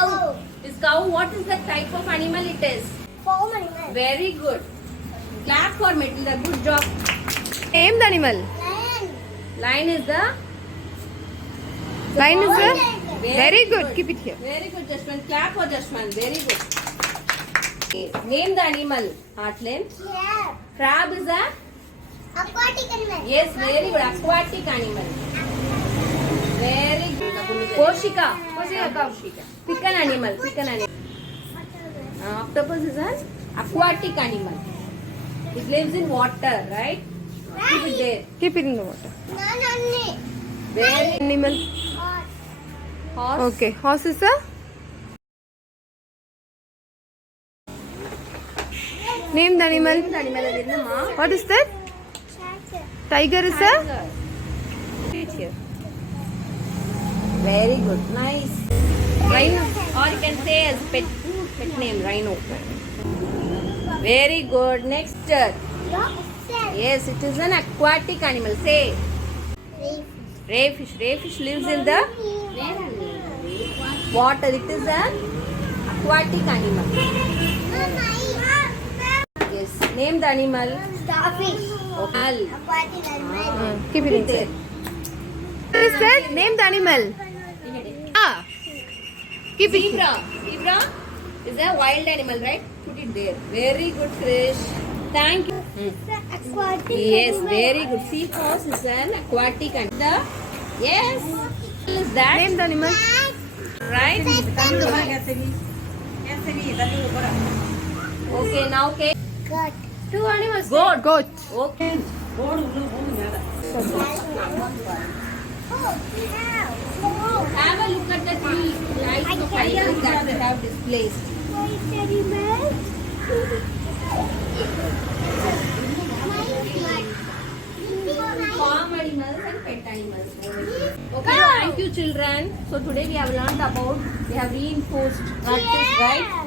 Cow. Is cow. What is the type of animal it is? Farm animal. Very good. Clap for Matilda. Good job. Name the animal. Lion. Lion is the. Lion is the. Very Very good. Keep it here. Very good, Jashwan. Clap for Jashwan. Very good. Okay. Name the animal. Heartland. Crab. Crab is a. Aquatic animal. Yes, very good. Aquatic animal. Very good. Koshika. Koshika. Pick an animal. Pick an animal. Octopus is an aquatic animal. It lives in water, right? Keep it there. Keep it in the water. Nani. Very Animal. Horse. horse. Okay. Horse is a. Name the animal. Name the animal is in the ma. What is that? Tiger. Tiger is a. Tiger. Sit here. Very good. Nice. Rhino. Or you can say as pet name rhino. Very good. Next. Lobster. Yes, it is an aquatic animal. Say. Crayfish. Rayfish. Rayfish lives in the water. It is an aquatic animal. Yes. Name the animal. Starfish. Okay. Aquatic animal. Keep it inside. What is that? Name the animal. Ah. Keep it. Zebra. Zebra is a wild animal, right? Put it there. Very good, Krish. Thank you. Aquatic Yes, animal. very good. Seahorse is an aquatic animal. Yes. Is that Name the animal. right? Okay, now okay. Goat. Two animals. Goat. Goat. Okay. Have a look at the three types of animals that we have displaced. Farm animals and pet animals. Okay, thank you children. So today we have learned about, we have reinforced practice, right?